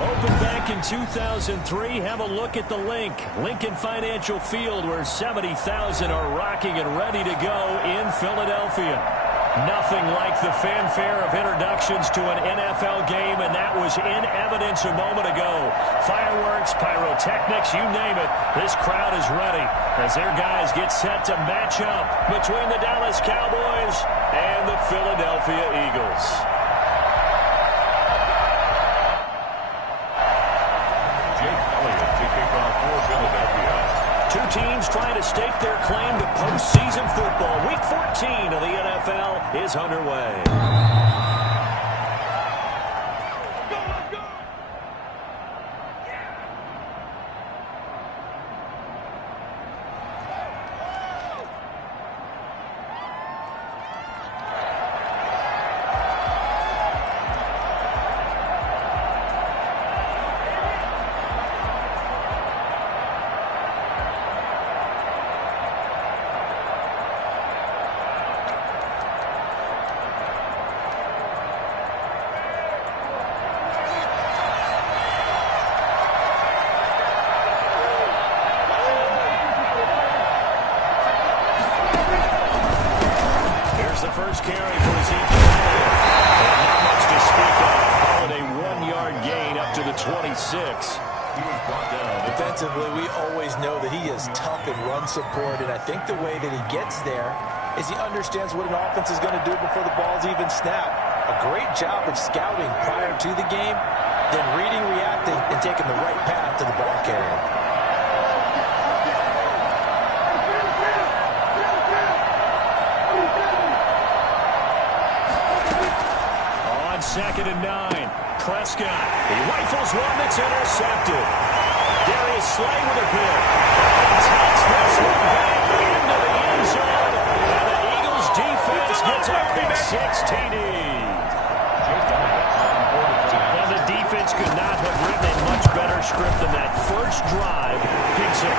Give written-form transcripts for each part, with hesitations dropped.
Opened back in 2003. Have a look at the link. Lincoln Financial Field, where 70,000 are rocking and ready to go in Philadelphia. Nothing like the fanfare of introductions to an NFL game, and that was in evidence a moment ago. Fireworks, pyrotechnics, you name it. This crowd is ready as their guys get set to match up between the Dallas Cowboys and the Philadelphia Eagles. Two teams trying to stake their claim to postseason football. Week 14 of the NFL is underway. First carry for Ezekiel. Not much to speak of. Call it a 1-yard gain up to the 26. He was brought down. Defensively, we always know that he is tough in run support, and I think the way that he gets there is he understands what an offense is going to do before the ball's even snapped. A great job of scouting prior to the game, then reading, reacting, and taking the right path to the ball carrier. Second and 9. Prescott. He rifles one that's intercepted. Darius Slay with a pick. He takes this one back into the end zone. And the Eagles defense gets a Big 6 TD. And the defense could not have written a much better script than that first drive. Big 6.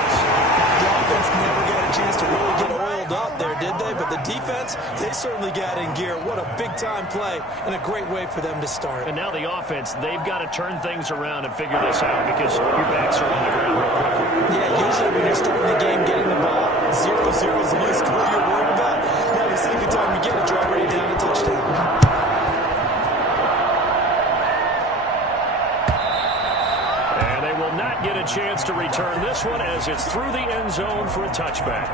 The offense never got a chance to really get oiled up there, did they? But the defense, they certainly got in gear. What a big-time play and a great way for them to start. And now the offense, they've got to turn things around and figure this out because your backs are on the ground real quickly. Yeah, usually when you're starting the game, getting the ball, 0-0 is the least score you're worried about. Now the second time you get it, drive right down a touchdown. And they will not get a chance to return this one as it's through the end zone for a touchback.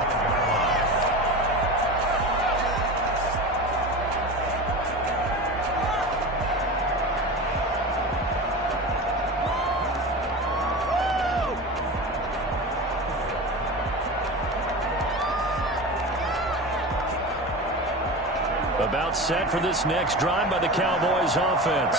About set for this next drive by the Cowboys offense.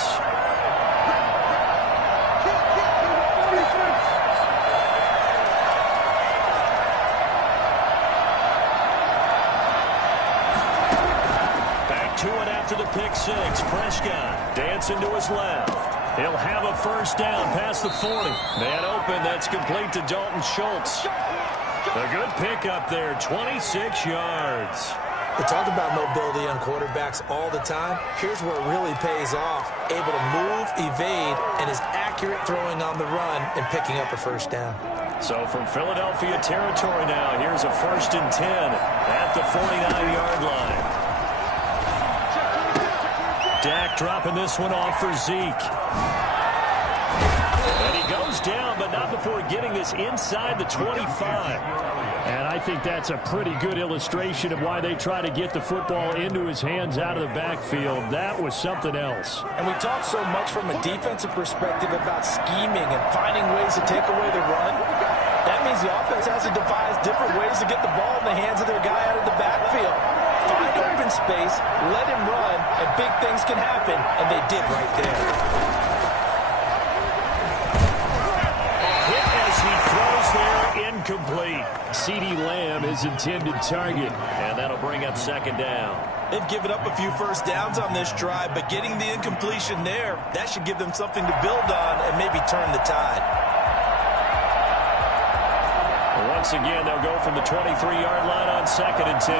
Back to it after the pick 6. Prescott dancing to his left. He'll have a first down past the 40. Man open, that's complete to Dalton Schultz. A good pick up there, 26 yards. We talk about mobility on quarterbacks all the time. Here's where it really pays off. Able to move, evade, and is accurate throwing on the run and picking up a first down. So from Philadelphia territory now, here's a 1st and 10 at the 49-yard line. Dak dropping this one off for Zeke. And he goes down, but not before getting this inside the 25. And I think that's a pretty good illustration of why they try to get the football into his hands out of the backfield. That was something else. And we talk so much from a defensive perspective about scheming and finding ways to take away the run. That means the offense has to devise different ways to get the ball in the hands of their guy out of the backfield. Find open space, let him run, and big things can happen. And they did right there. Hit as he throws there, incomplete. CeeDee Lamb is intended target, and that'll bring up 2nd down. They've given up a few first downs on this drive, but getting the incompletion there, that should give them something to build on and maybe turn the tide. Once again, they'll go from the 23-yard line on 2nd and 10.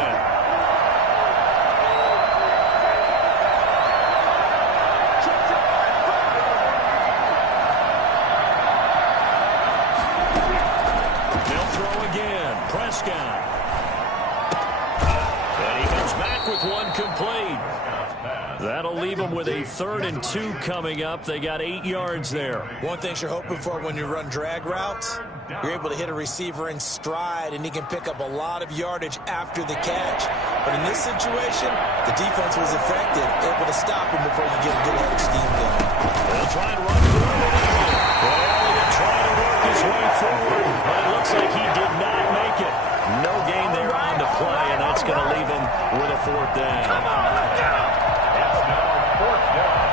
one complete. That'll leave them with a 3rd and 2 coming up. They got 8 yards there. One thing you're hoping for when you run drag routes, you're able to hit a receiver in stride, and he can pick up a lot of yardage after the catch. But in this situation, the defense was effective, able to stop him before you get a good head of steam going. They'll try and run through it. Elliott trying to work his way forward, but it looks like he did not make it. No gain there on the play, and that's going to leave him with a 4th down. Come on, let's go. It's now 4th down.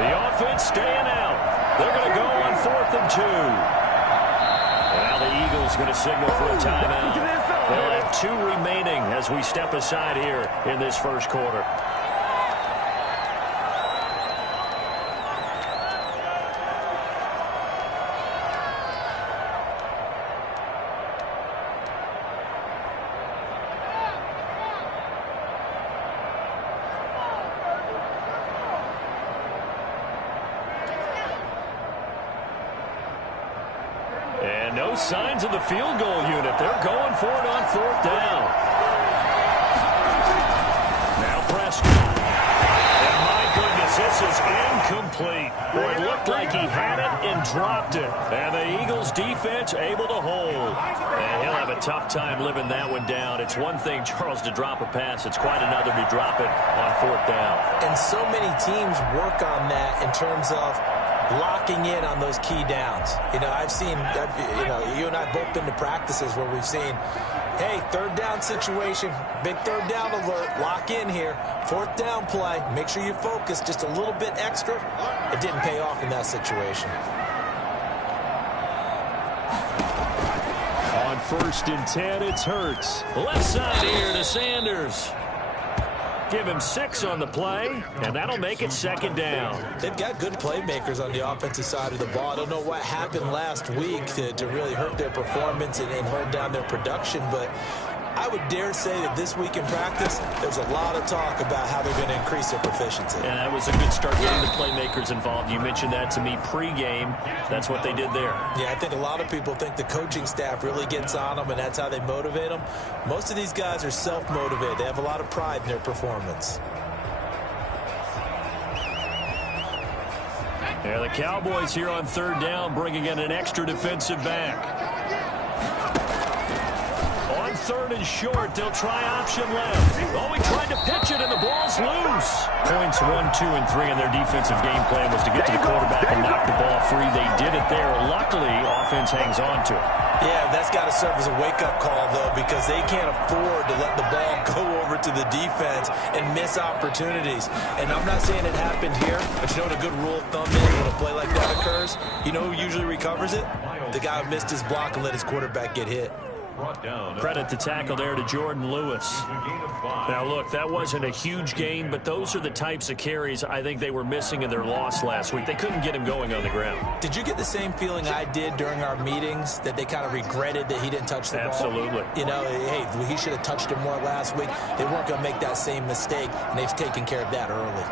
The offense staying out. They're going to go on 4th and 2. Now the Eagles going to signal for a timeout. They'll have 2 remaining as we step aside here in this first quarter. And no signs of the field goal unit. They're going for it on 4th down. Now Prescott. And my goodness, this is incomplete. Boy, it looked like he had it and dropped it. And the Eagles defense able to hold. And he'll have a tough time living that one down. It's one thing, Charles, to drop a pass. It's quite another to drop it on 4th down. And so many teams work on that in terms of locking in on those key downs. You know, I've seen, you and I both been to practices where we've seen, hey, 3rd down situation, big 3rd down alert, lock in here, 4th down play, make sure you focus just a little bit extra. It didn't pay off in that situation. On 1st and 10, it's Hurts. Left side here to Sanders. Give him 6 on the play, and that'll make it 2nd down. They've got good playmakers on the offensive side of the ball. I don't know what happened last week to really hurt their performance and hold down their production, but I would dare say that this week in practice, there's a lot of talk about how they're going to increase their proficiency. And that was a good start getting the playmakers involved. You mentioned that to me pregame. That's what they did there. Yeah, I think a lot of people think the coaching staff really gets on them, and that's how they motivate them. Most of these guys are self-motivated. They have a lot of pride in their performance. Yeah, the Cowboys here on 3rd down, bringing in an extra defensive back. 3rd and short, they'll try option left. Oh, he tried to pitch it, and the ball's loose. Points 1, 2, and 3, and their defensive game plan was to get to the quarterback and knock the ball free. They did it there. Luckily, offense hangs on to it. Yeah, that's got to serve as a wake-up call, though, because they can't afford to let the ball go over to the defense and miss opportunities. And I'm not saying it happened here, but you know what a good rule of thumb is when a play like that occurs? You know who usually recovers it? The guy who missed his block and let his quarterback get hit. Credit the tackle there to Jordan Lewis. Now, look, that wasn't a huge gain, but those are the types of carries I think they were missing in their loss last week. They couldn't get him going on the ground. Did you get the same feeling I did during our meetings, that they kind of regretted that he didn't touch the ball? Absolutely. You know, hey, he should have touched it more last week. They weren't going to make that same mistake, and they've taken care of that early.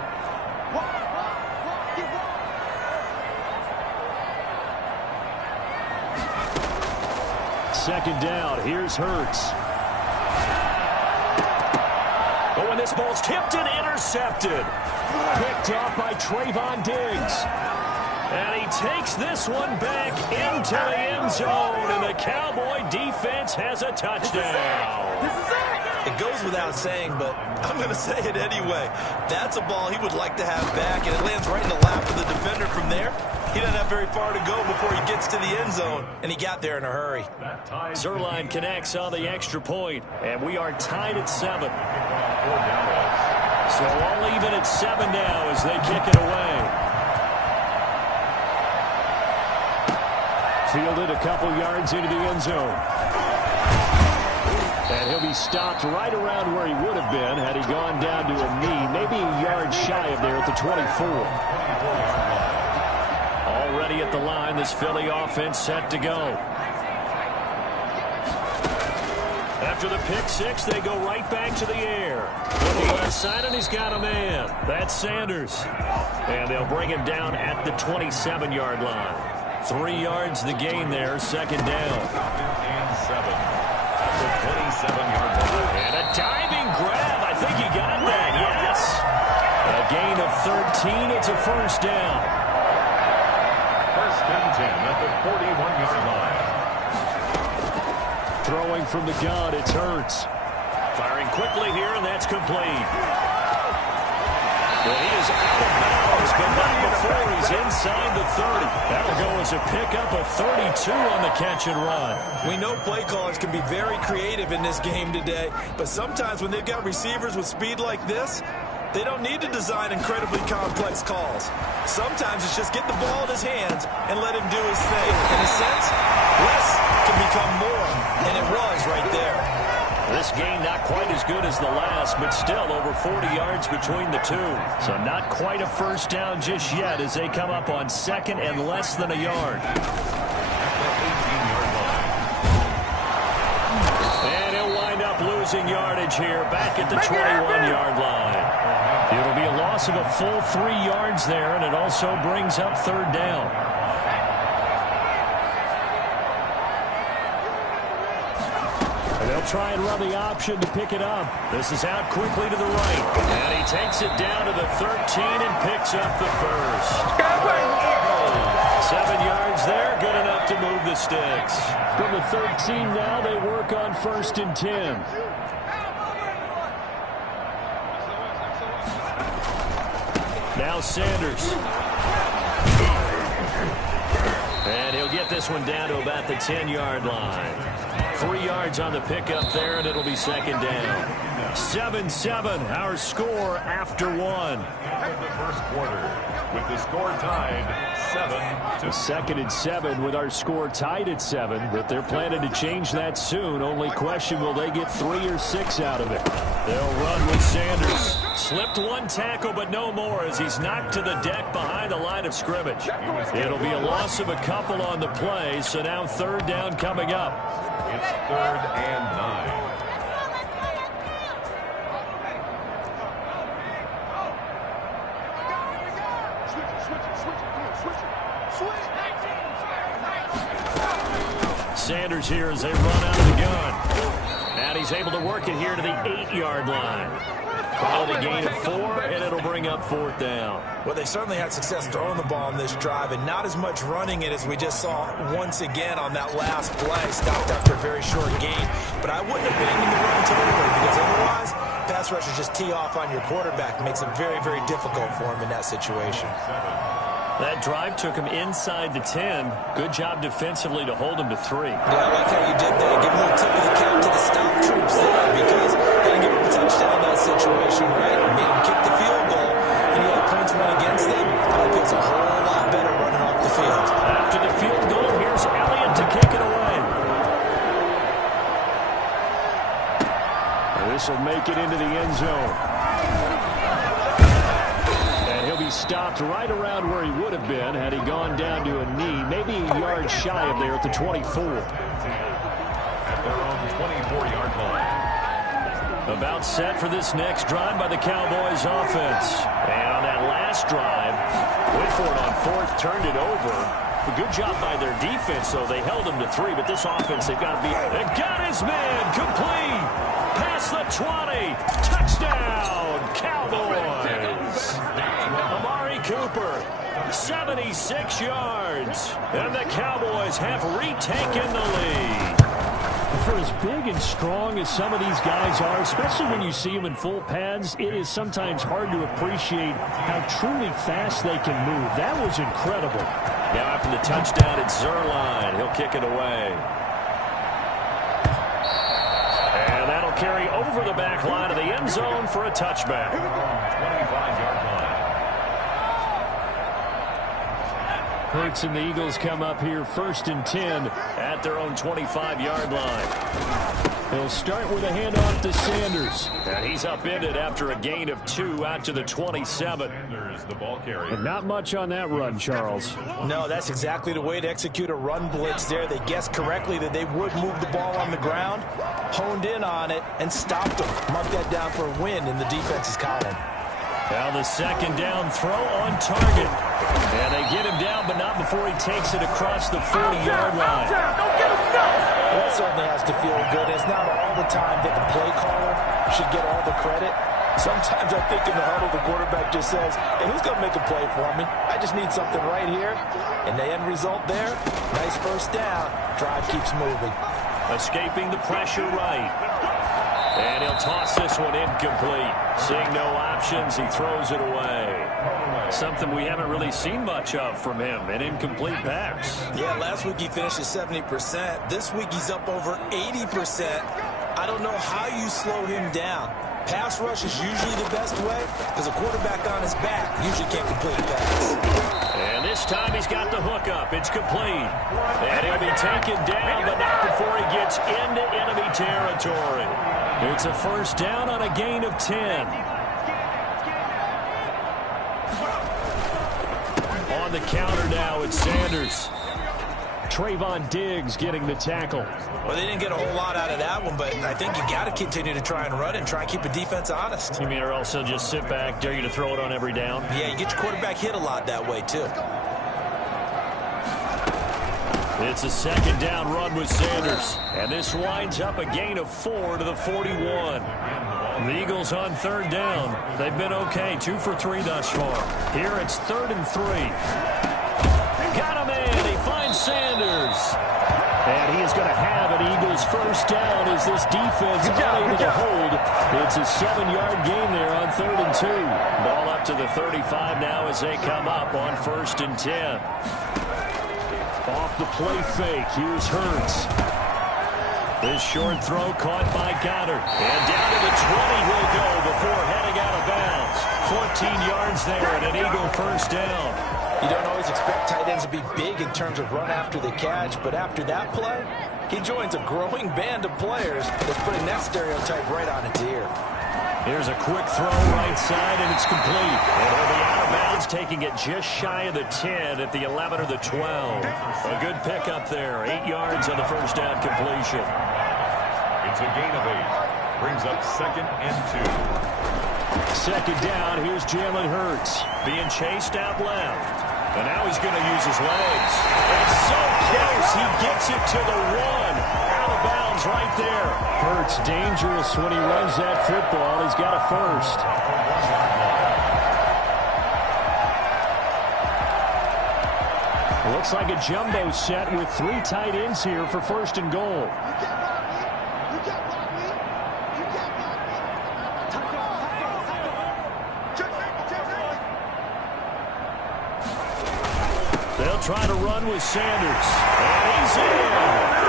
2nd down. Here's Hurts. Oh, and this ball's tipped and intercepted. Picked off by Trayvon Diggs. And he takes this one back into the end zone, and the Cowboy defense has a touchdown. This is it. It goes without saying, but I'm going to say it anyway. That's a ball he would like to have back, and it lands right in the lap of the defender from there. He doesn't have very far to go before he gets to the end zone, and he got there in a hurry. Zerline connects on the extra point, and we are tied at 7. So all even at 7 now as they kick it away. Fielded a couple yards into the end zone. And he'll be stopped right around where he would have been had he gone down to a knee, maybe a yard shy of there at the 24. Already at the line, this Philly offense set to go. After the pick six, they go right back to the air. On the left side, and he's got a man. That's Sanders. And they'll bring him down at the 27-yard line. 3 yards the gain there, 2nd down. And 7 at the 7-yard line. And a diving grab. I think he got that, yes. A gain of 13. It's a first down. First and 10 at the 41-yard line. Throwing from the gun, it's Hurts. Firing quickly here, and that's complete. Well, he is out of bounds, but not before he's inside the 30. That'll go as a pickup of 32 on the catch and run. We know play callers can be very creative in this game today, but sometimes when they've got receivers with speed like this, they don't need to design incredibly complex calls. Sometimes it's just get the ball in his hands and let him do his thing. In a sense, less can become more, and it was right there. This game not quite as good as the last, but still over 40 yards between the two. So not quite a first down just yet as they come up on second and less than a yard. And he'll wind up losing yardage here back at the 21-yard line. It'll be a loss of a full 3 yards there, and it also brings up third down. They'll try and run the option to pick it up. This is out quickly to the right. And he takes it down to the 13 and picks up the first. 7 yards there, good enough to move the sticks. From the 13 now, they work on first and 10. Now Sanders. And he'll get this one down to about the 10-yard line. 3 yards on the pickup there, and it'll be second down. 7-7, our score after one. Half of the first quarter, with the score tied 7-2. Second and 7 with our score tied at 7, but they're planning to change that soon. Only question, will they get 3 or 6 out of it? They'll run with Sanders. Slipped one tackle, but no more as he's knocked to the deck behind the line of scrimmage. It'll be a loss of a couple on the play, so now third down coming up. It's 3rd and 9. Sanders here as they run out of the gun. And he's able to work it here to the 8-yard line. Quality gain of 4, and it'll bring up fourth down. Well, they certainly had success throwing the ball on this drive, and not as much running it as we just saw once again on that last play. Stopped after a very short gain. But I wouldn't abandon the run totally, because otherwise, pass rushers just tee off on your quarterback. It makes it very, very difficult for him in that situation. That drive took him inside the 10. Good job defensively to hold him to 3. Yeah, I like how you did that. Give a little tip of the cap to the stop troops there, because they didn't give him a touchdown in that situation, right? You made him kick the field goal, and you had points run against them. That feels a whole lot better running off the field. After the field goal, here's Elliott to kick it away. This will make it into the end zone. Stopped right around where he would have been had he gone down to a knee, maybe a yard shy of there at the 24. At their own 24-yard line. About set for this next drive by the Cowboys offense. And on that last drive, went for it on fourth, turned it over. A good job by their defense, though. They held him to 3, but this offense, they've got to be. They got his man complete. Past the 20. Touchdown, Cowboys. Cooper, 76 yards, and the Cowboys have retaken the lead. For as big and strong as some of these guys are, especially when you see them in full pads, it is sometimes hard to appreciate how truly fast they can move. That was incredible. Now after the touchdown, it's Zerline. He'll kick it away. And that'll carry over the back line of the end zone for a touchback. 25-yard line. Hurts and the Eagles come up here first and 10 at their own 25-yard line. They'll start with a handoff to Sanders. And he's upended after a gain of 2 out to the 27. Sanders, the ball carrier. And not much on that run, Charles. No, that's exactly the way to execute a run blitz there. They guessed correctly that they would move the ball on the ground, honed in on it, and stopped them. Mark that down for a win in the defense's column. Now the second down throw on target. And they get him down, but not before he takes it across the 40-yard line. Don't get him, no! Well, that certainly has to feel good. It's not all the time that the play caller should get all the credit. Sometimes I think in the huddle, the quarterback just says, hey, who's going to make a play for me? I just need something right here. And the end result there, nice first down. Drive keeps moving. Escaping the pressure right. And he'll toss this one incomplete. Seeing no options, he throws it away. Something we haven't really seen much of from him, an incomplete pass. Yeah, last week he finished at 70%. This week he's up over 80%. I don't know how you slow him down. Pass rush is usually the best way because a quarterback on his back usually can't complete a pass. And this time he's got the hook up. It's complete. And he'll be taken down, but not before he gets into enemy territory. It's a first down on a gain of 10. On the counter now, it's Sanders. Trayvon Diggs getting the tackle. Well, they didn't get a whole lot out of that one, but I think you got to continue to try and run and try and keep the defense honest. You mean or also just sit back, dare you to throw it on every down? Yeah, you get your quarterback hit a lot that way, too. It's a second down run with Sanders. And this winds up a gain of 4 to the 41. The Eagles on third down. They've been okay, 2 for 3 thus far. Here it's 3rd and 3. Got him in. He finds Sanders. And he is going to have an Eagles first down as this defense unable to hold. It's a 7-yard gain there on 3rd and 2. Ball up to the 35 now as they come up on 1st and 10. Off the play fake. Here's Hurts. This short throw caught by Goddard. And down to the 20 he'll go before heading out of bounds. 14 yards there and an Eagle first down. You don't always expect tight ends to be big in terms of run after the catch, but after that play, he joins a growing band of players that's putting that stereotype right on its ear. Here's a quick throw right side, and it's complete. And he'll be out of bounds, taking it just shy of the 10 at the 11 or the 12. A good pickup there. 8 yards on the first down completion. It's a gain of 8. Brings up 2nd and 2. Second down, here's Jalen Hurts being chased out left. And now he's going to use his legs. It's so close, he gets it to the 1. Out of bounds right there. Hurts dangerous when he runs that football. He's got a first. Looks like a jumbo set with 3 tight ends here for 1st and goal. They'll try to run with Sanders. And he's in.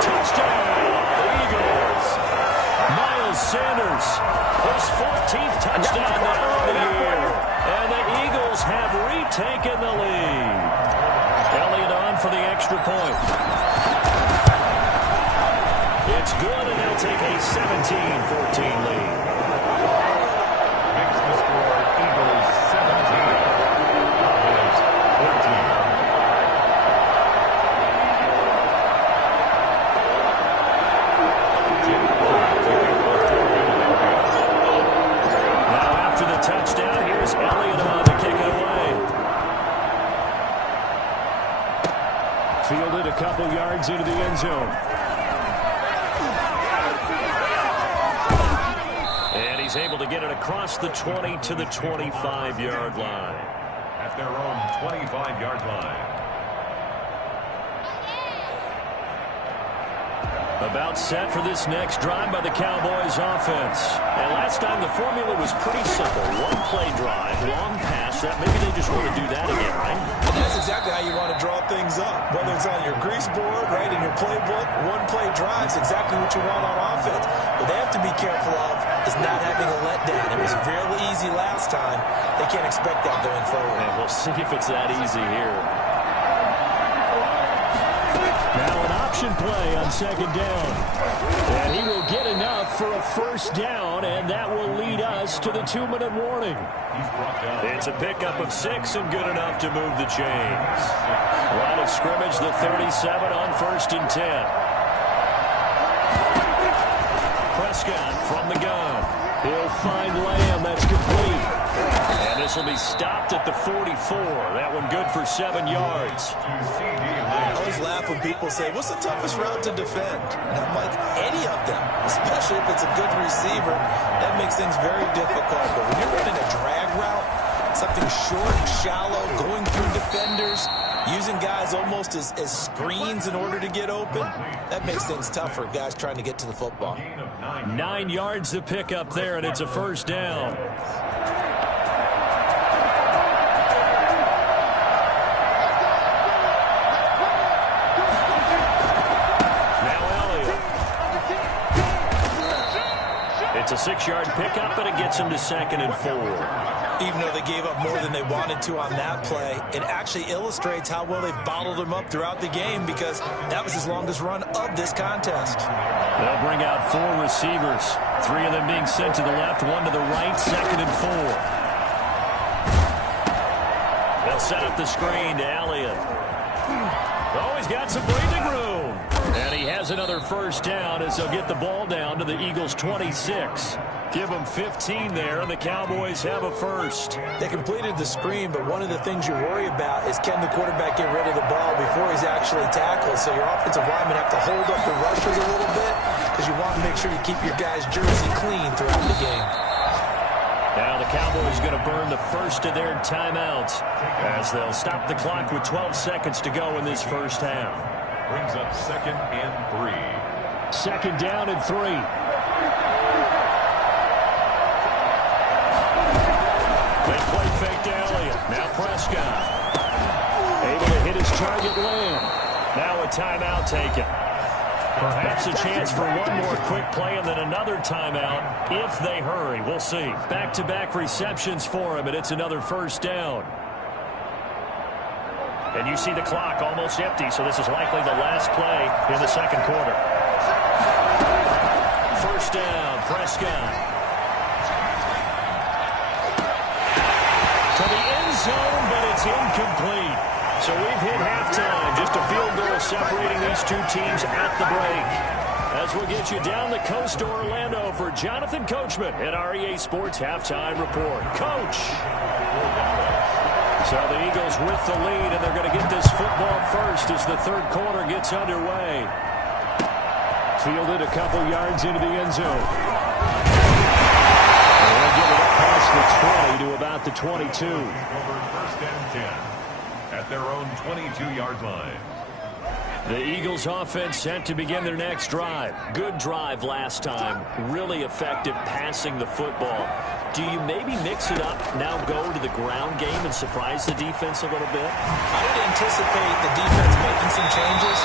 Touchdown, Eagles. Miles Sanders, his 14th touchdown now of the year. And the Eagles have retaken the lead. Elliott on for the extra point. It's good, and they'll take a 17-14 lead. Makes the score Eagles 17. Cowboys 14. Now after the touchdown, here's Elliott on to kick it away. Fielded a couple yards into the end zone. And he's able to get it across the 20 to the 25-yard line. At their own 25-yard line. About set for this next drive by the Cowboys offense. And last time the formula was pretty simple. 1 play drive, long pass. That maybe they just want to do that again, right? And that's exactly how you want to draw things up. Whether it's on your grease board, right, in your playbook, 1 play drive is exactly what you want on offense. What they have to be careful of is not having a letdown. It was fairly easy last time. They can't expect that going forward. And we'll see if it's that easy here. Now an option play on 2nd down. And he will get enough for a first down, and that will lead us to the 2-minute warning. It's a pickup of 6 and good enough to move the chains. Line of scrimmage, the 37 on 1st and 10. Prescott from the gun. He'll find Lamb. That's complete. And This will be stopped at the 44. That one good for 7 yards. I always laugh when people say, what's the toughest route to defend? And I'm like, any of them, especially if it's a good receiver. That makes things very difficult. But when you're running a drag route, something short, shallow, going through defenders, using guys almost as screens in order to get open, that makes things tough for guys trying to get to the football. 9 yards to pick up there, and it's a first down. It's a 6-yard pickup, and it gets him to 2nd and 4. Even though they gave up more than they wanted to on that play, it actually illustrates how well they bottled him up throughout the game because that was his longest run of this contest. They'll bring out 4 receivers, 3 of them being sent to the left, 1 to the right, 2nd and 4. They'll set up the screen to Elliott. Oh, he's got some breathing room. And he has another first down as they'll get the ball down to the Eagles' 26. Give them 15 there, and the Cowboys have a first. They completed the screen, but one of the things you worry about is can the quarterback get rid of the ball before he's actually tackled? So your offensive linemen have to hold up the rushers a little bit because you want to make sure you keep your guys' jersey clean throughout the game. Now the Cowboys going to burn the first of their timeouts as they'll stop the clock with 12 seconds to go in this first half. Brings up 2nd and 3. 2nd down and 3. They play fake to Elliott. Now Prescott. Able to hit his target Lamb. Now a timeout taken. Perhaps a chance for one more quick play and then another timeout if they hurry. We'll see. Back-to-back receptions for him, and it's another first down. And you see the clock almost empty, so this is likely the last play in the second quarter. First down, Prescott. To the end zone, but it's incomplete. So we've hit halftime. Just a field goal separating these two teams at the break. As we'll get you down the coast to Orlando for Jonathan Coachman at our EA Sports Halftime Report. Coach! So the Eagles with the lead, and they're going to get this football first as the third quarter gets underway. Fielded a couple yards into the end zone. And they'll get it up past the 20 to about the 22. Over 1st and 10 at their own 22-yard line. The Eagles offense set to begin their next drive. Good drive last time. Really effective passing the football. Do you maybe mix it up, now go to the ground game and surprise the defense a little bit? I would anticipate the defense making some changes,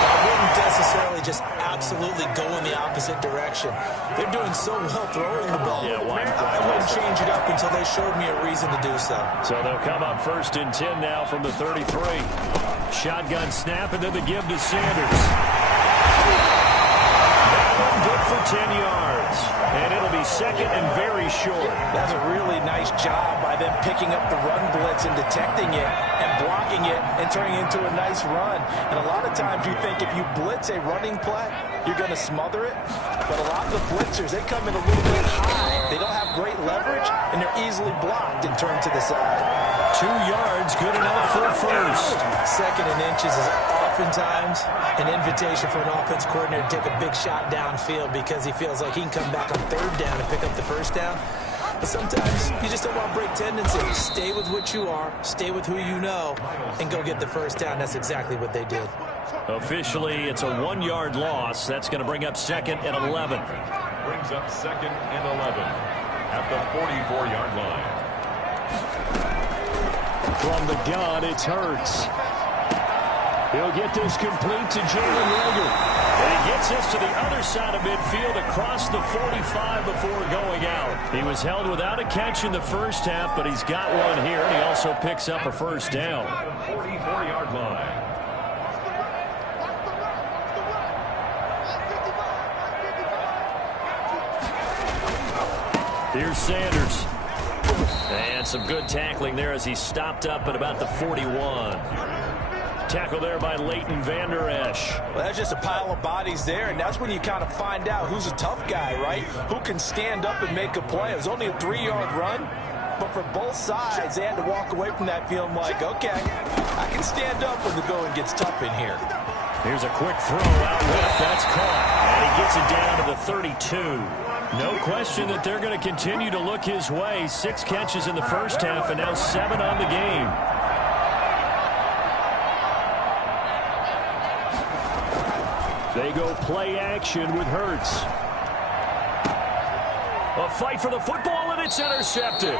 but I wouldn't necessarily just absolutely go in the opposite direction. They're doing so well throwing the ball. Yeah, why? I wouldn't change it up until they showed me a reason to do so. So they'll come up 1st and 10 now from the 33. Shotgun snap, and then the give to Sanders. That one good for 10 yards. And it'll be 2nd and very short. That's a really nice job by them picking up the run blitz and detecting it and blocking it and turning it into a nice run. And a lot of times you think if you blitz a running play, you're going to smother it. But a lot of the blitzers, they come in a little bit high. They don't have great leverage, and they're easily blocked and turned to the side. 2 yards, good enough for a first. 2nd and inches is oftentimes an invitation for an offense coordinator to take a big shot downfield because he feels like he can come back on 3rd down and pick up the first down. But sometimes you just don't want to break tendencies. Stay with what you are, stay with who you know, and go get the first down. That's exactly what they did. Officially, it's a 1-yard loss. That's going to bring up 2nd and 11. Brings up 2nd and 11 at the 44-yard line. From the gun, it's Hurts. He'll get this complete to Jalen Reagor. And he gets this to the other side of midfield across the 45 before going out. He was held without a catch in the first half, but he's got one here, and he also picks up a first down. 44-yard line. Here's Sanders. And some good tackling there as he stopped up at about the 41. Tackle there by Leighton Vander Esch. Well, that's just a pile of bodies there, and that's when you kind of find out who's a tough guy, right? Who can stand up and make a play. It was only a 3-yard run, but for both sides. They had to walk away from that feeling like, okay, I can stand up when the going gets tough in here. Here's a quick throw out left. That's caught. And he gets it down to the 32. No question that they're going to continue to look his way. 6 catches in the first half and now 7 on the game. They go play action with Hurts. A fight for the football, and it's intercepted.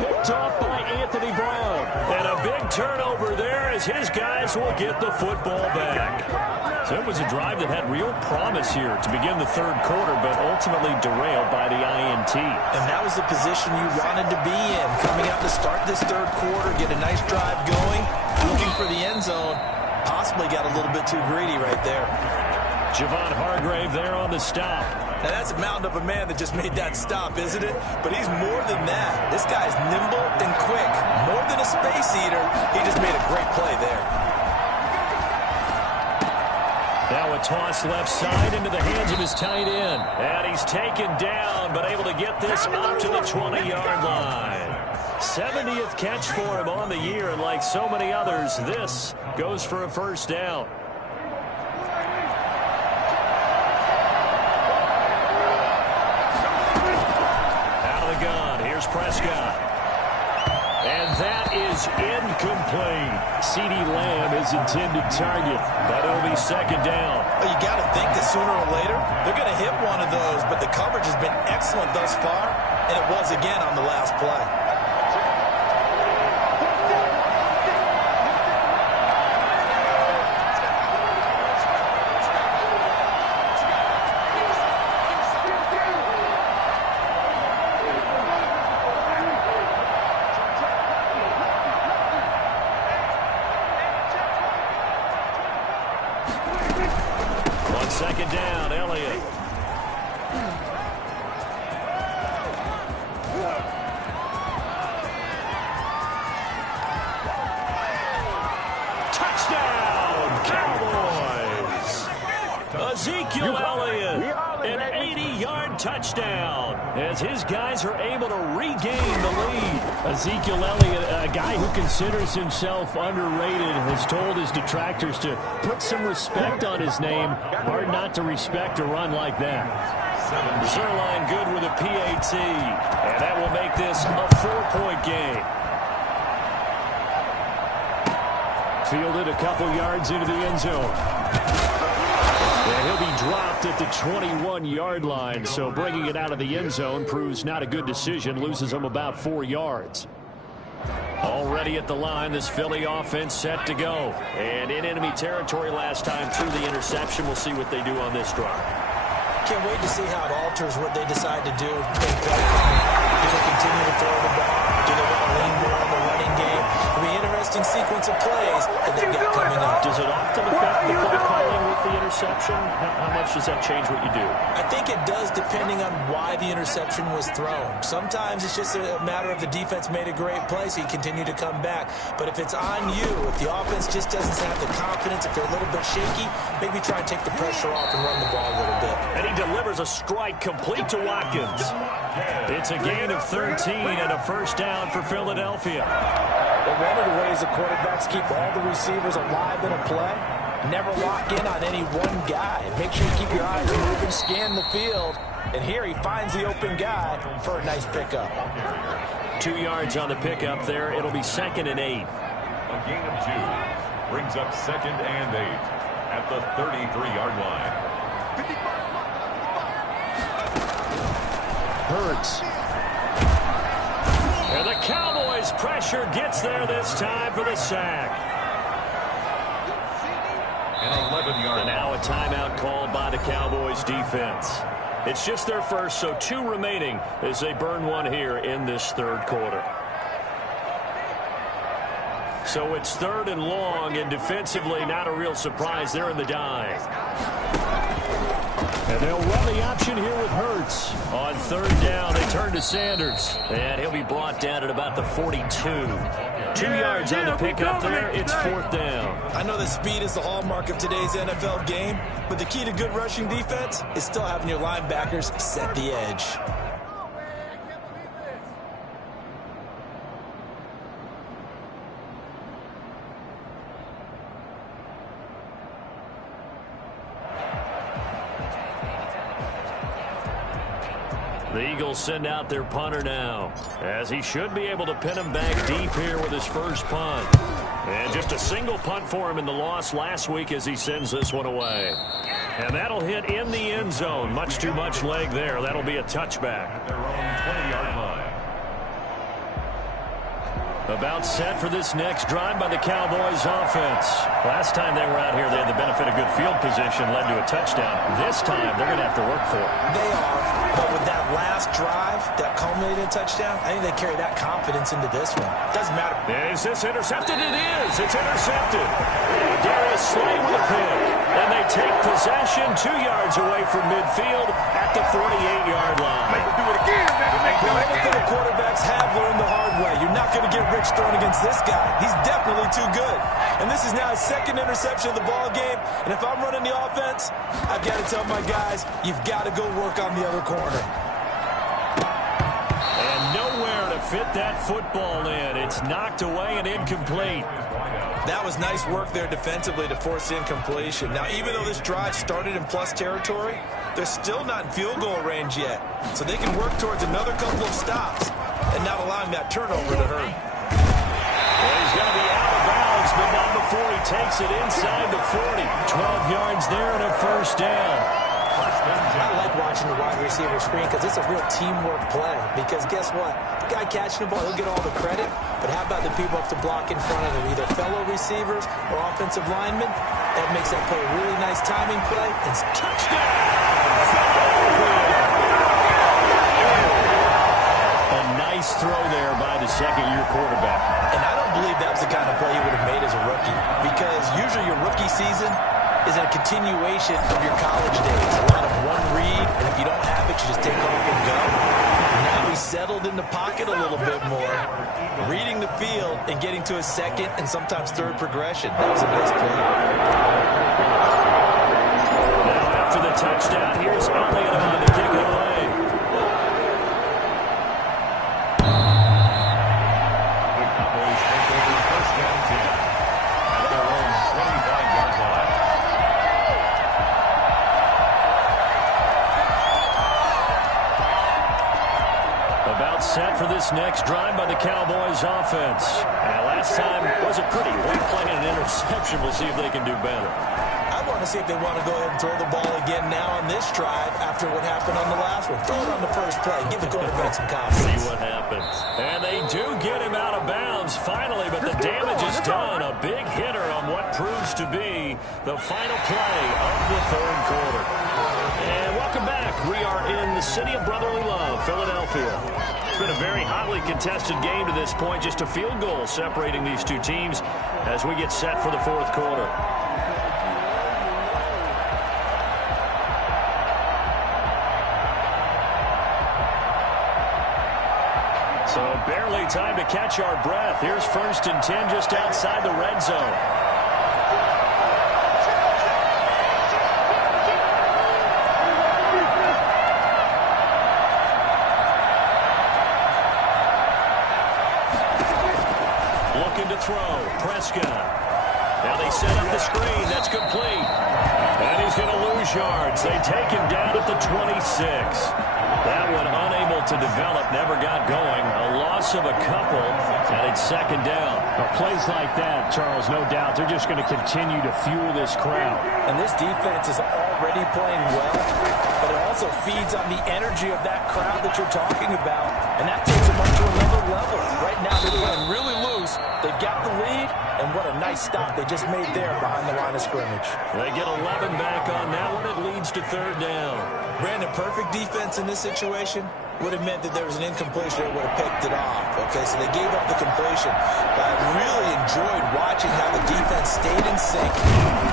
Picked off by Anthony Brown. And a big turnover there as his guys will get the football back. So it was a drive that had real promise here to begin the third quarter, but ultimately derailed by the INT. And that was the position you wanted to be in. Coming out to start this third quarter, get a nice drive going, looking for the end zone. Possibly got a little bit too greedy right there. Javon Hargrave there on the stop. Now, that's a mountain of a man that just made that stop, isn't it? But he's more than that. This guy's nimble and quick. More than a space eater, he just made a great play there. Now a toss left side into the hands of his tight end. And he's taken down, but able to get this up to the 20-yard line. 70th catch for him on the year, and like so many others, this goes for a first down. Here's Prescott. And that is incomplete. CeeDee Lamb is intended target, but it'll be second down. Well, you got to think that sooner or later, they're going to hit one of those, but the coverage has been excellent thus far, and it was again on the last play. Second down, Elliott. Touchdown, Cowboys! Ezekiel Elliott, an 80-yard touchdown, as his guys are able to regain the lead. Ezekiel Elliott, a guy who considers himself underrated, has told his detractors to put some respect on his name. Hard not to respect a run like that. Zerline good with a PAT, and that will make this a 4-point game. Fielded a couple yards into the end zone. And he'll be dropped at the 21-yard line, so bringing it out of the end zone proves not a good decision, loses him about 4 yards. Already at the line, this Philly offense set to go. And in enemy territory last time through the interception. We'll see what they do on this drive. Can't wait to see how it alters what they decide to do. Do they continue to throw the ball? Do they want to lean more on the running game? It'll be an interesting sequence of plays that they've got coming up. Does it often affect the play calling with the interception? How much does that change what you do? I think it does, depending on why the interception was thrown. Sometimes it's just a matter of the defense made a great play, so you continue to come back. But if it's on you, if the offense just doesn't have the confidence, if they're a little bit shaky, maybe try and take the pressure off and run the ball a little bit. And he delivers a strike complete to Watkins. It's a gain of 13 and a first down for Philadelphia. Well, one of the ways the quarterbacks keep all the receivers alive in a play, never lock in on any one guy. Make sure you keep your eyes moving, scan the field. And here he finds the open guy for a nice pickup. 2 yards on the pickup there. It'll be 2nd and 8. A gain of 2 brings up 2nd and 8 at the 33-yard line. Hurts. And the Cowboys pressure gets there this time for the sack. An 11-yard. And now a timeout called by the Cowboys defense. It's just their first, so 2 remaining as they burn one here in this third quarter. So it's 3rd and long, and defensively not a real surprise. They're in the dive. And they'll run the option here with Hurts. On 3rd down, they turn to Sanders. And he'll be brought down at about the 42. 2 yards on the pickup there. It's 4th down. I know that speed is the hallmark of today's NFL game, but the key to good rushing defense is still having your linebackers set the edge. The Eagles send out their punter now, as he should be able to pin him back deep here with his first punt. And just a single punt for him in the loss last week as he sends this one away. And that'll hit in the end zone. Much too much leg there. That'll be a touchback. At their own 20-yard line. About set for this next drive by the Cowboys offense. Last time they were out here, they had the benefit of good field position, led to a touchdown. This time, they're going to have to work for it. They are, but with that last drive, that culminated touchdown, I think they carry that confidence into this one. Doesn't matter. Is this intercepted? It is. It's intercepted. Darius Slay with a pick. And they take possession 2 yards away from midfield at the 48-yard line. Make them do it again, man. Make them do it again. The quarterbacks have learned the hard way. You're not going to get rich throwing against this guy. He's definitely too good. And this is now his second interception of the ball game. And if I'm running the offense, I've got to tell my guys, you've got to go work on the other corner. And nowhere to fit that football in. It's knocked away and incomplete. That was nice work there defensively to force incompletion. Now, even though this drive started in plus territory, they're still not in field goal range yet. So they can work towards another couple of stops and not allowing that turnover to hurt. Well, he's going to be out of bounds, but not before he takes it inside the 40. 12 yards there and a first down. I like watching the wide receiver screen because it's a real teamwork play. Because guess what? The guy catching the ball, he'll get all the credit. But how about the people up to block in front of him, either fellow receivers or offensive linemen? That makes that play a really nice timing play. It's touchdown! A nice throw there by the second-year quarterback. And I don't believe that was the kind of play he would have made as a rookie. Because usually your rookie season is a continuation of your college days. A lot of one read, and if you don't have it, you just take off and go. Now he's settled in the pocket a little bit more, reading the field and getting to his second and sometimes third progression. That was a nice play. Now after the touchdown, here's Elliott on to kick it away. The Cowboys take over first down 10 at their own 25-yard line. About set for this next drive by the Cowboys offense. And last time was a pretty one play and an interception. We'll see if they can do better. I want to see if they want to go ahead and throw the ball again now on this drive after what happened on the last one. Throw it on the first play. Give the quarterback some confidence. See what happens. And they do get him out of bounds finally, but the damage is done. A big hitter on what proves to be the final play of the third quarter. And welcome back. We are in the city of brotherly love, Philadelphia. It's been a very hotly contested game to this point. Just a field goal separating these two teams as we get set for the fourth quarter. So barely time to catch our breath. Here's 1st and 10 just outside the red zone. Looking to throw. Prescott. Now they set up the screen. That's complete. And he's going to lose yards. They take him down at the 26. That one unable to develop, never got going. A loss of a couple, and it's second down. Well, plays like that, Charles, no doubt, they're just going to continue to fuel this crowd. And this defense is already playing well, but it also feeds on the energy of that crowd that you're talking about, and that takes them up to another level. Right now, they're playing really loose. They've got the lead, and what a nice stop they just made there behind the line of scrimmage. They get 11 back on that one. It leads to third down. Brandon, perfect defense in this situation would have meant that there was an incompletion that would have picked it off. Okay, so they gave up the completion. But I really enjoyed watching how the defense stayed in sync,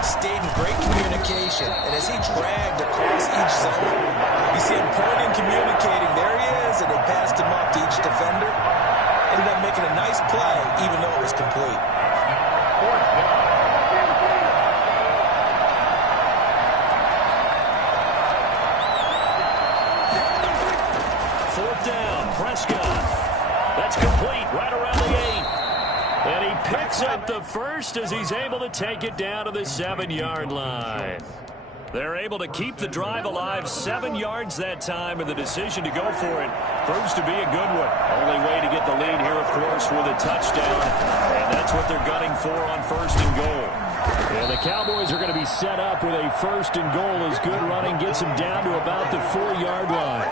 stayed in great communication. And as he dragged across each zone, you see him pointing, communicating. There he is, and they passed him off to each defender. Ended up making a nice play, even though it was complete. Fourth down, Prescott. That's complete, right around the 8. And he picks up the first as he's able to take it down to the 7-yard line. They're able to keep the drive alive, 7 yards that time, and the decision to go for it proves to be a good one. Only way to get the lead here, of course, with a touchdown, and that's what they're gunning for on 1st and goal. Yeah, the Cowboys are going to be set up with a 1st and goal as good running gets them down to about the 4-yard line.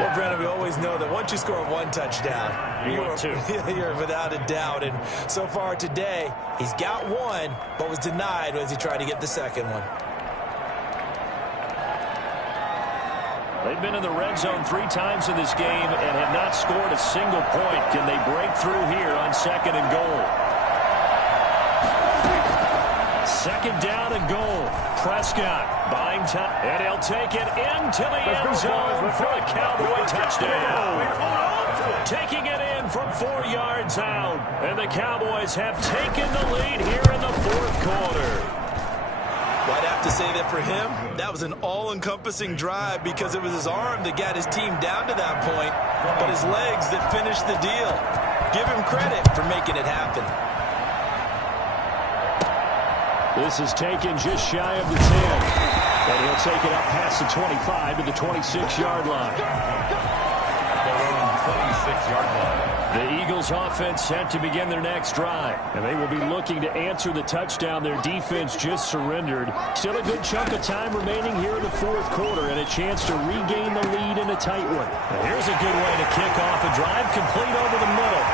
Well, Brandon, we always know that once you score 1 touchdown, you're without a doubt. And so far today, he's got 1, but was denied as he tried to get the second one. They've been in the red zone 3 times in this game and have not scored a single point. Can they break through here on 2nd and goal? 2nd down and goal. Prescott buying time, and he'll take it into the end zone for a Cowboy touchdown. Taking it in from 4 yards out, and the Cowboys have taken the lead here in the 4th quarter. Well, I'd have to say that for him, that was an all-encompassing drive because it was his arm that got his team down to that point, but his legs that finished the deal. Give him credit for making it happen. This is taken just shy of the 10. And he'll take it up past the 25 to the 26-yard line. Their own 26-yard line. The Eagles offense set to begin their next drive. And they will be looking to answer the touchdown their defense just surrendered. Still a good chunk of time remaining here in the 4th quarter and a chance to regain the lead in a tight one. Now here's a good way to kick off a drive, complete over the middle.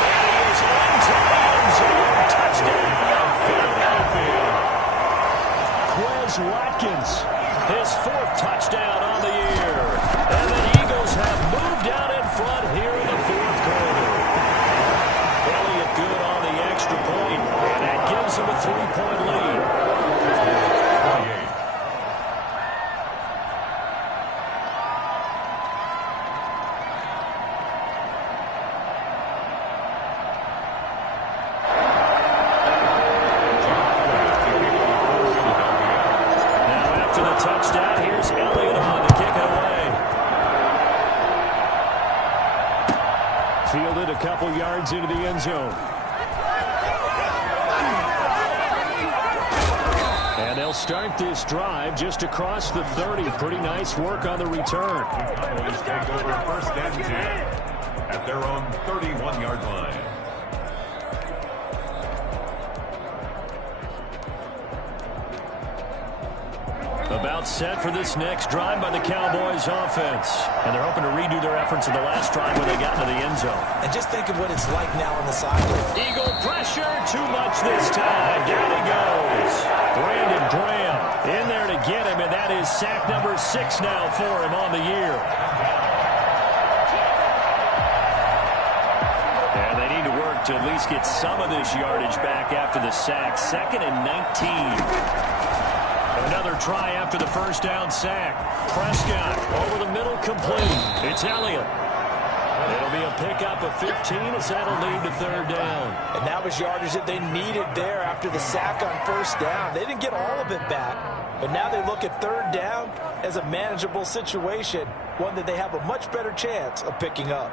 And he is into the end zone. Touchdown, Philadelphia. Quez Watkins, his 4th touchdown on the year. And the Eagles have moved out in front here in the 4th quarter. Elliott good on the extra point, and that gives him a 3-point lead. 28. Now after the touchdown, here's Elliott on to kick it away. Fielded a couple yards into the end zone. And they'll start this drive just across the 30. Pretty nice work on the return. Cowboys take over 1st and 10 at their own 31-yard line. About set for this next drive by the Cowboys offense. And they're hoping to redo their efforts in the last drive when they got into the end zone. And just think of what it's like now on the sideline. Eagle pressure, too much this time. Down he goes. Brandon Graham in there to get him, and that is sack number 6 now for him on the year. And they need to work to at least get some of this yardage back after the sack. 2nd and 19. Another try after the 1st down sack. Prescott over the middle, complete. It's Elliott. It'll be a pickup of 15 as that'll lead to 3rd down. And that was yardage that they needed there after the sack on 1st down. They didn't get all of it back, but now they look at 3rd down as a manageable situation, one that they have a much better chance of picking up.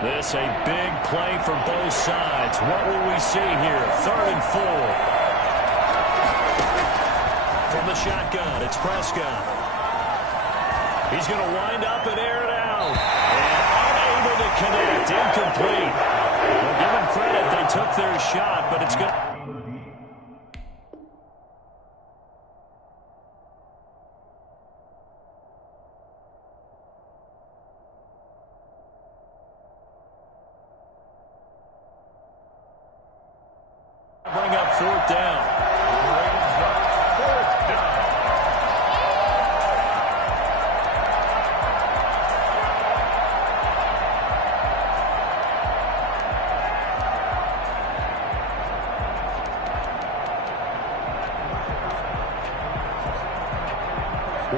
This a big play for both sides. What will we see here? 3rd and 4. From the shotgun, it's Prescott. He's going to wind up and air it out. And unable to connect. Incomplete. Well, give them credit. They took their shot, but it's going to... bring up 4th down.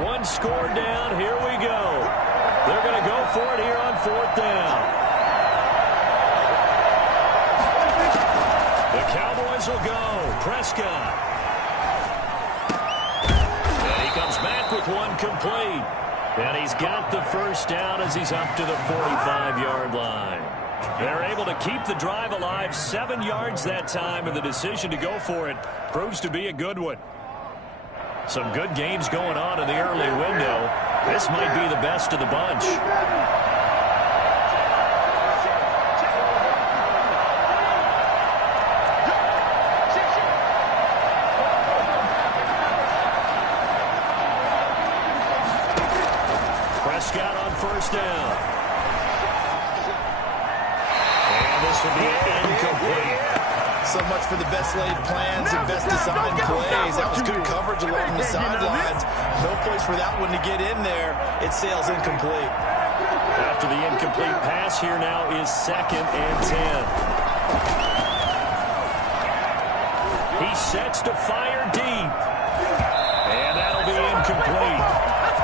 One score down. Here we go. They're going to go for it here on 4th down. The Cowboys will go. Prescott. And he comes back with one complete. And he's got the 1st down as he's up to the 45-yard line. They're able to keep the drive alive, 7 yards that time, and the decision to go for it proves to be a good one. Some good games going on in the early window. This might be the best of the bunch. Prescott on first down. And this will be incomplete. So much for the best laid plans and best designed plays. That was good coverage along the sidelines. No place for that one to get in there. It sails incomplete. After the incomplete pass, here now is 2nd and 10. He sets to fire deep. And that'll be incomplete.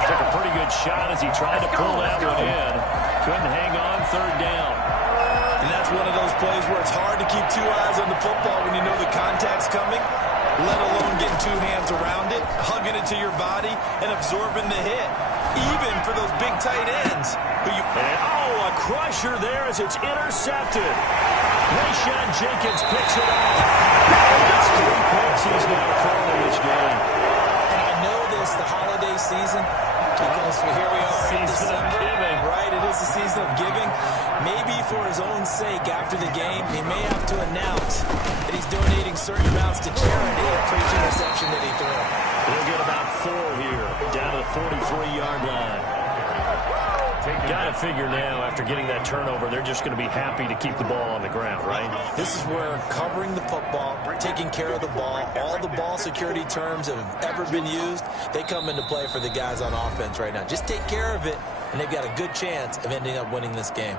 Took a pretty good shot as he tried to pull that one in. Couldn't hang on 3rd down. And that's one of those plays where it's hard to keep 2 eyes on the football when you know the contact's coming, let alone getting 2 hands around it, hugging it to your body, and absorbing the hit. Even for those big tight ends. A crusher there as it's intercepted. Rayshon Jenkins picks it up. That's 3 picks he's now thrown in this game. And I know this, the holiday season, because here we are in December, right? It is the season of giving. Maybe for his own sake, after the game, he may have to announce that he's donating certain amounts to charity for each interception that he threw. He'll get about 4 here, down to the 43-yard line. Got to figure now, after getting that turnover, they're just going to be happy to keep the ball on the ground, right? This is where covering the football, taking care of the ball, all the ball security terms that have ever been used, they come into play for the guys on offense right now. Just take care of it, and they've got a good chance of ending up winning this game.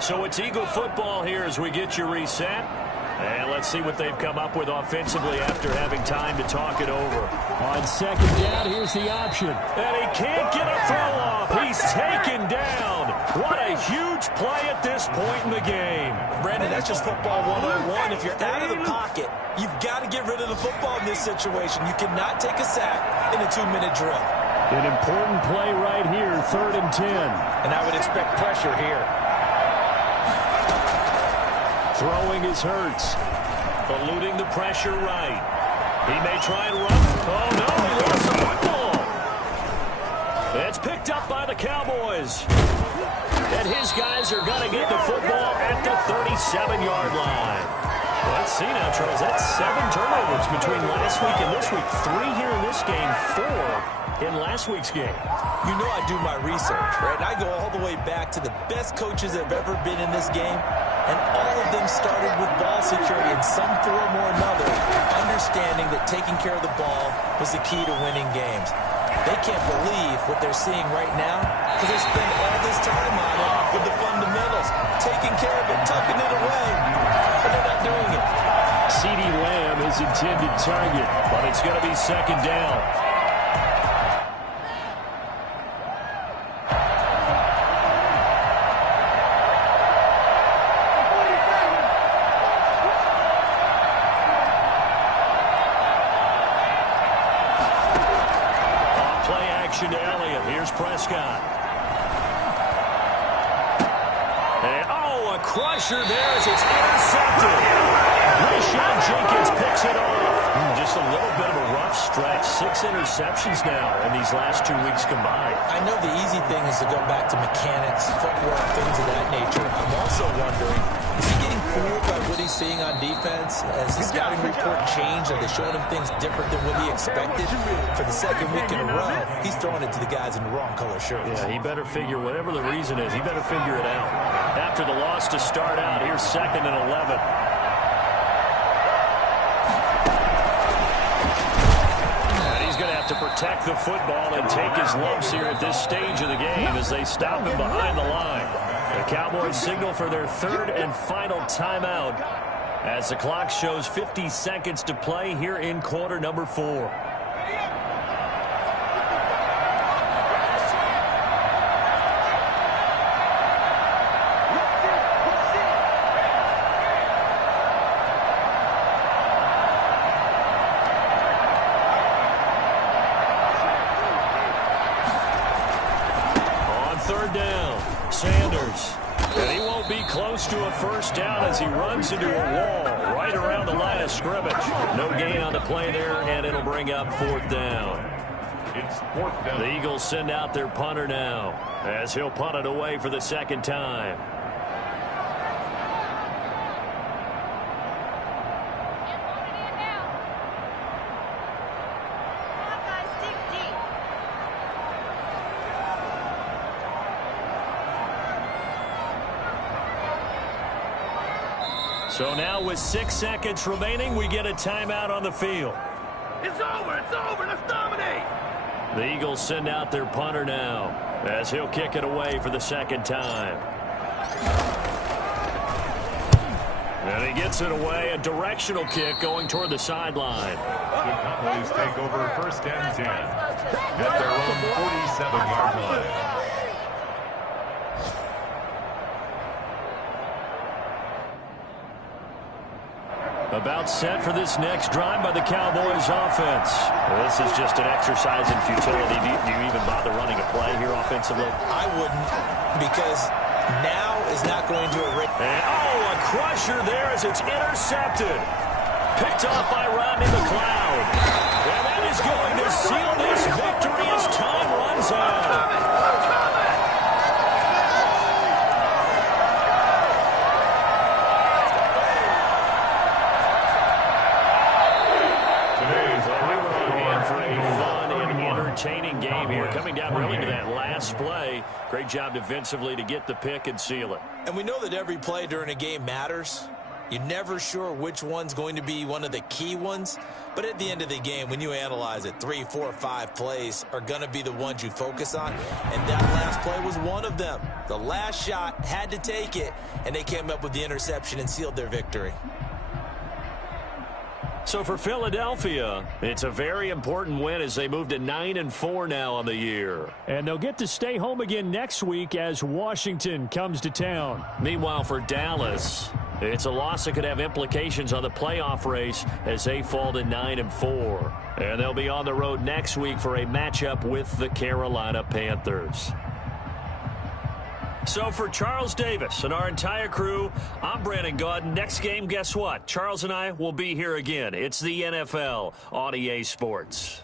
So it's Eagle football here as we get you reset. And let's see what they've come up with offensively after having time to talk it over. On 2nd down, here's the option. And he can't get a throw off. He's taken down. What a huge play at this point in the game. Brandon, that's just football 101. If you're out of the pocket, you've got to get rid of the football in this situation. You cannot take a sack in a 2-minute drill. An important play right here, 3rd and 10. And I would expect pressure here. Throwing is Hurts. Eluding the pressure right. He may try and run. Oh, no, he lost the football. It's picked up by the Cowboys. And his guys are going to get the football at the 37-yard line. Let's see now, Charles. That's 7 turnovers between last week and this week. 3 here in this game, 4 in last week's game. You know I do my research, right? And I go all the way back to the best coaches that have ever been in this game. And all of them started with ball security in some form or another, understanding that taking care of the ball was the key to winning games. They can't believe what they're seeing right now because they spend all this time on it with the fundamentals, taking care of it, tucking it away, and they're not doing it. CeeDee Lamb is intended target, but it's going to be 2nd down. To Elliott. Here's Prescott. And, a crusher there as it's intercepted. Rayshon Jenkins picks it off. Just a little bit of a rough stretch. 6 interceptions now in these last 2 weeks combined. I know the easy thing is to go back to mechanics, footwork, things of that nature. I'm also wondering, is he getting fooled by what he's seeing on defense? Has the scouting report changed? Are they showing him things different than what he expected? For the 2nd week in a row, he's throwing it to the guys in the wrong color shirts. Yeah, he better figure, whatever the reason is, he better figure it out. After the loss to start out, here's 2nd and 11. And he's going to have to protect the football and take his lumps here at this stage of the game as they stop him behind the line. The Cowboys signal for their 3rd and final timeout as the clock shows 50 seconds to play here in quarter number 4. third down. Sanders. And he won't be close to a first down as he runs into a wall right around the line of scrimmage. No gain on the play there, and it'll bring up fourth down. It's fourth down. The Eagles send out their punter now as he'll punt it away for the second time. So now with 6 seconds remaining, we get a timeout on the field. It's over. It's over. Let's dominate. The Eagles send out their punter now as he'll kick it away for the second time. And he gets it away, a directional kick going toward the sideline. The Cowboys take over first and 10 at their own 47-yard line. About set for this next drive by the Cowboys offense. This is just an exercise in futility. Do you even bother running a play here offensively? I wouldn't, because now is not going to erase. And, a crusher there as it's intercepted. Picked off by Rodney McLeod. And that is going to seal this victory as time runs out. Entertaining game here, coming down really to that last play. Great job defensively to get the pick and seal it. And we know that every play during a game matters. You're never sure which one's going to be one of the key ones. But at the end of the game, when you analyze it, 3, 4, 5 plays are going to be the ones you focus on. And that last play was one of them. The last shot had to take it, and they came up with the interception and sealed their victory. So for Philadelphia, it's a very important win as they move to 9-4 now on the year. And they'll get to stay home again next week as Washington comes to town. Meanwhile, for Dallas, it's a loss that could have implications on the playoff race as they fall to 9-4. And they'll be on the road next week for a matchup with the Carolina Panthers. So for Charles Davis and our entire crew, I'm Brandon Gaudin. Next game, guess what? Charles and I will be here again. It's the NFL on EA Sports.